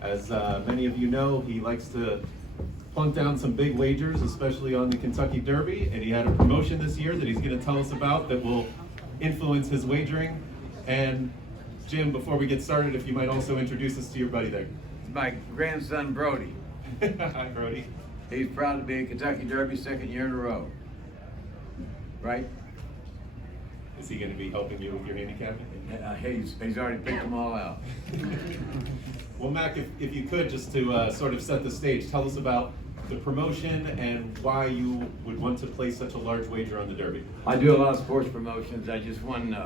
As many of you know, he likes to plunk down some big wagers, especially on the Kentucky Derby, and he had a promotion this year that he's going to tell us about that will influence his wagering. And Jim, before we get started, if you might also introduce us to your buddy there. My grandson, Brody. Hi, Brody. He's proud to be in Kentucky Derby second year in a row. Right? Is he going to be helping you with your handicapping? He's already picked them all out. Well, Mac, if you could, just to sort of set the stage, tell us about the promotion and why you would want to place such a large wager on the Derby. I do a lot of sports promotions. I just won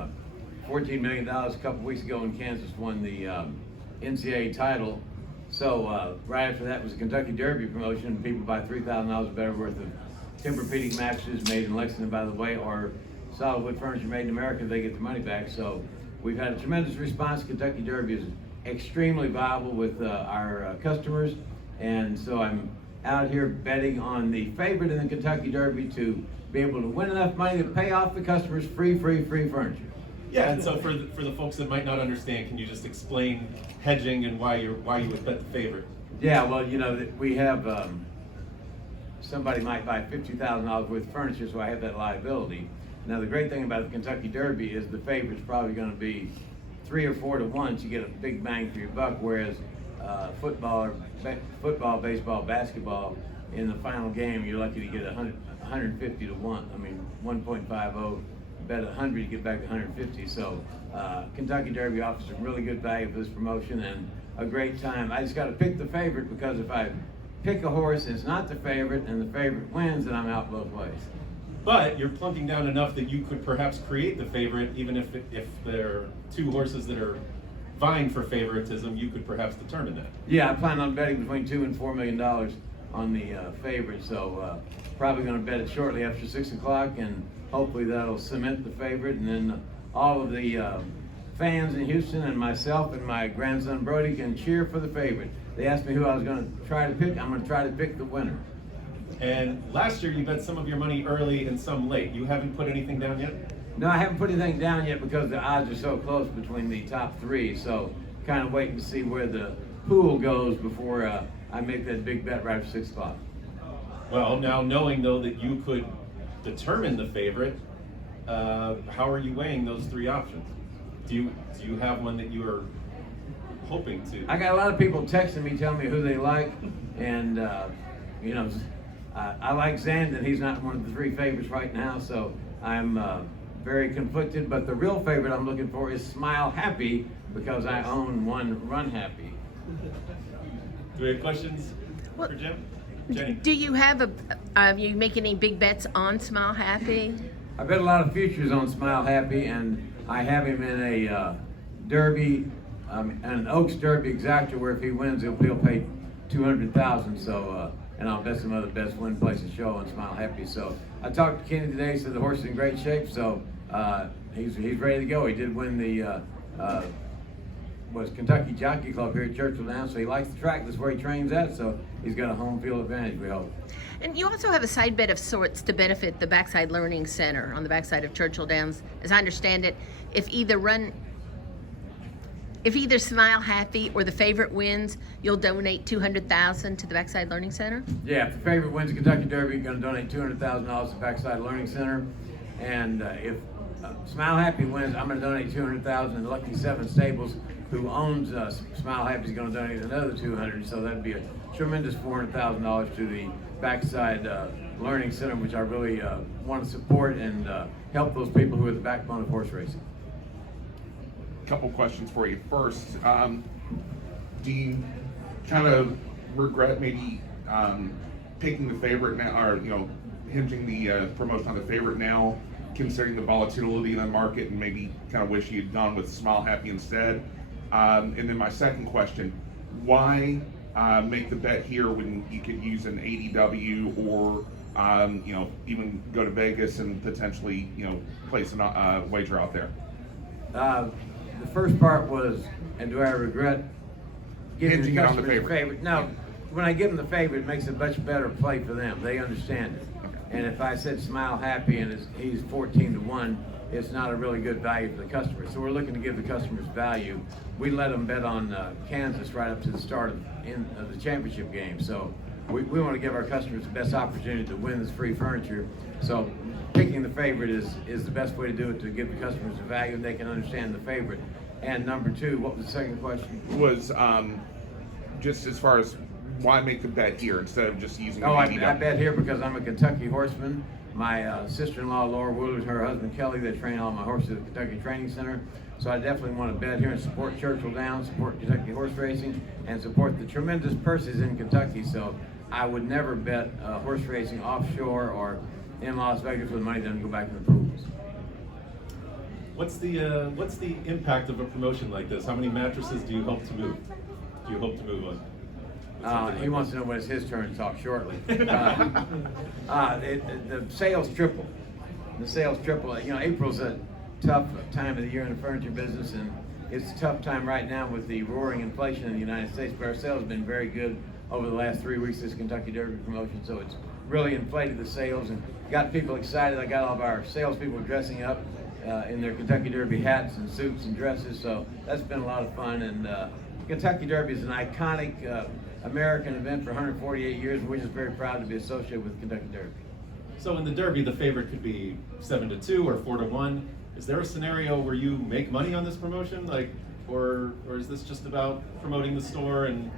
$14 million a couple weeks ago in Kansas, won the NCAA title. So right after that was a Kentucky Derby promotion. People buy $3,000 or better worth of Tempur-Pedic mattresses made in Lexington, by the way, or solid wood furniture made in America. They get their money back. So we've had a tremendous response. Kentucky Derby is extremely viable with our customers, and so I'm out here betting on the favorite in the Kentucky Derby to be able to win enough money to pay off the customers free furniture. Yeah, and so for the folks that might not understand, can you just explain hedging and why you would bet the favorite? Yeah, well, you know, we have somebody might buy $50,000 worth of furniture, so I have that liability. Now, the great thing about the Kentucky Derby is the favorite's probably going to be 3 or 4 to 1, so you get a big bang for your buck, whereas football, baseball, basketball, in the final game, you're lucky to get 150 to 1. I mean, 1.50, bet 100, you get back 150. So Kentucky Derby offers a really good value for this promotion and a great time. I just got to pick the favorite, because if I pick a horse and it's not the favorite and the favorite wins, then I'm out both ways. But you're plunking down enough that you could perhaps create the favorite, even if there are two horses that are vying for favoritism, you could perhaps determine that. Yeah, I plan on betting between $2 and $4 million on the favorite, so probably going to bet it shortly after 6 o'clock, and hopefully that'll cement the favorite, and then all of the fans in Houston and myself and my grandson Brody can cheer for the favorite. They asked me who I was going to try to pick. I'm going to try to pick the winner. And last year you bet some of your money early and some late. You haven't put anything down yet? No, I haven't put anything down yet because the odds are so close between the top three. So kind of waiting to see where the pool goes before I make that big bet right after 6 o'clock. Well, now knowing though that you could determine the favorite, how are you weighing those 3 options? Do you have one that you are hoping to? I got a lot of people texting me telling me who they like, and you know, I like Zandon. He's not one of the 3 favorites right now, so I'm very conflicted. But the real favorite I'm looking for is Smile Happy, because I own one Run Happy. Do we have questions for Jim? Jenny? Do you have you make any big bets on Smile Happy? I bet a lot of futures on Smile Happy, and I have him in a Derby, an Oaks Derby exactor, where if he wins, he'll pay $200,000. So, and I'll bet some other bets, win, place, and show on Smile Happy. So I talked to Kenny today. He said the horse is in great shape, so he's ready to go. He did win the Kentucky Jockey Club here at Churchill Downs, so he likes the track. That's where he trains at, so he's got a home field advantage, we hope. And you also have a side bet of sorts to benefit the Backside Learning Center on the backside of Churchill Downs. As I understand it, if either Smile Happy or the favorite wins, you'll donate $200,000 to the Backside Learning Center? Yeah, if the favorite wins the Kentucky Derby, you're going to donate $200,000 to Backside Learning Center. And if Smile Happy wins, I'm going to donate $200,000. And Lucky 7 Stables, who owns Smile Happy, is going to donate another $200,000. So that'd be a tremendous $400,000 to the Backside Learning Center, which I really want to support and help those people who are the backbone of horse racing. Couple questions for you. First, do you kind of regret maybe picking the favorite now, or hinging the promotion on the favorite now, considering the volatility in the market, and maybe kind of wish you'd gone with Smile Happy instead? And then my second question: why make the bet here when you could use an ADW or even go to Vegas and potentially place a wager out there? The first part was, and do I regret giving the Hinging on the customers the favorite? No, when I give them the favorite, it makes a much better play for them. They understand it. And if I said Smile Happy and he's 14-1, it's not a really good value for the customer. So we're looking to give the customers value. We let them bet on Kansas right up to the start of the championship game. So we want to give our customers the best opportunity to win this free furniture. So picking the favorite is the best way to do it, to give the customers the value and they can understand the favorite. And number two, what was the second question? Was just as far as why make the bet here instead of just using? Oh, I bet here because I'm a Kentucky horseman. My sister-in-law Laura Woolard and her husband Kelly, they train all my horses at the Kentucky Training Center. So I definitely want to bet here and support Churchill Downs, support Kentucky horse racing, and support the tremendous purses in Kentucky. So I would never bet horse racing offshore or in Las Vegas where the money doesn't go back in the pools. What's the impact of a promotion like this? How many mattresses do you hope to move? Do you hope to move on? He wants to know when it's his turn to talk shortly. The sales triple. The sales triple. You know, April's a tough time of the year in the furniture business, and it's a tough time right now with the roaring inflation in the United States. But our sales have been very good over the last 3 weeks of this Kentucky Derby promotion, so it's really inflated the sales and got people excited. I got all of our salespeople dressing up in their Kentucky Derby hats and suits and dresses, so that's been a lot of fun. And Kentucky Derby is an iconic American event for 148 years, and we're just very proud to be associated with Kentucky Derby. So in the Derby, the favorite could be 7-2 or 4-1. Is there a scenario where you make money on this promotion, or is this just about promoting the store and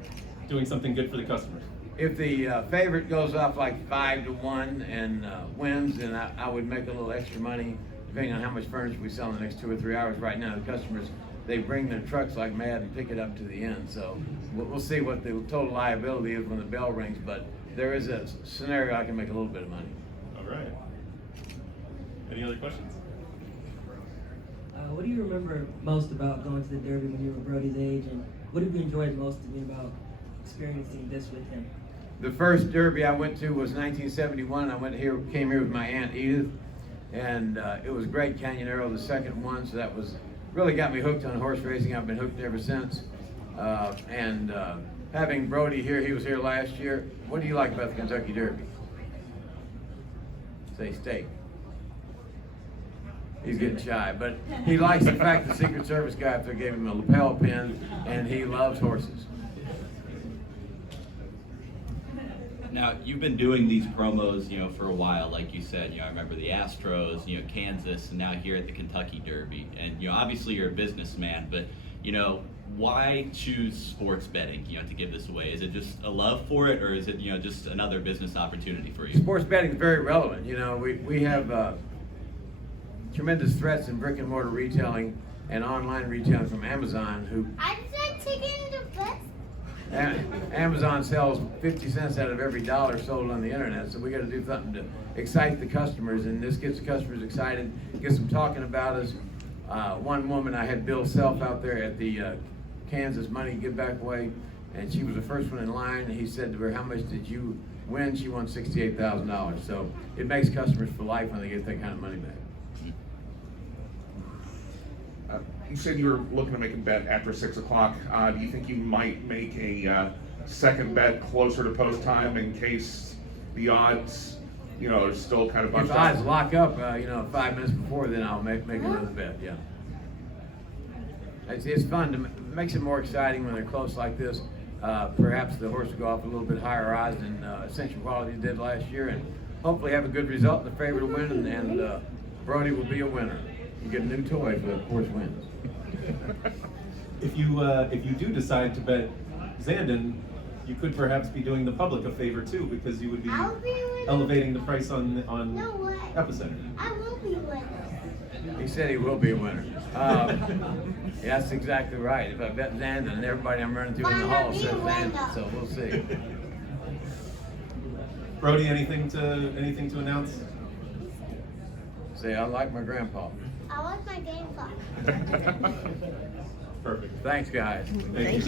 doing something good for the customers? If the favorite goes off like 5-1 and wins, then I would make a little extra money, depending on how much furniture we sell in the next 2 or 3 hours. Right now, the customers, they bring their trucks like mad and pick it up to the end. So we'll see what the total liability is when the bell rings, but there is a scenario I can make a little bit of money. All right. Any other questions? What do you remember most about going to the Derby when you were Brody's age, and what have you enjoyed most about experiencing this with him? The first Derby I went to was 1971. Came here with my Aunt Edith, and it was great. Canyonero, the second one, so that was really got me hooked on horse racing. I've been hooked ever since. Having Brody here, he was here last year. What do you like about the Kentucky Derby? Say steak. He's getting shy, but he likes the fact the Secret Service guy up there gave him a lapel pin, and he loves horses. Now, you've been doing these promos, for a while, like you said. I remember the Astros, Kansas, and now here at the Kentucky Derby. And, obviously you're a businessman, but, why choose sports betting, to give this away? Is it just a love for it, or is it, just another business opportunity for you? Sports betting is very relevant. We have tremendous threats in brick and mortar retailing and online retailing from Amazon, who Amazon sells 50 cents out of every dollar sold on the internet, so we got to do something to excite the customers, and this gets the customers excited, gets them talking about us. One woman, I had Bill Self out there at the Kansas Money Give Back Way, and she was the first one in line, and he said to her, "How much did you win?" She won $68,000. So it makes customers for life when they get that kind of money back. You said you were looking to make a bet after 6 o'clock. Do you think you might make a second bet closer to post time in case the odds, are still kind of bunched If up? odds lock up, 5 minutes before, then I'll make another bet. Yeah, it's fun. It makes it more exciting when they're close like this. Perhaps the horse will go off a little bit higher odds than Essential Quality did last year, and hopefully have a good result. The favorite will win, and Brody will be a winner. You get a new toy if the horse wins. If you do decide to bet Zandon, you could perhaps be doing the public a favor too, because you would be elevating the price on Epicenter. I will be winner. He said he will be a winner. Yeah, that's exactly right. If I bet Zandon, everybody I'm running through in the hall says Zandon, so we'll see. Brody, anything to announce? Say, I like my grandpa. I like my game clock. Perfect. Thanks, guys. Thank you.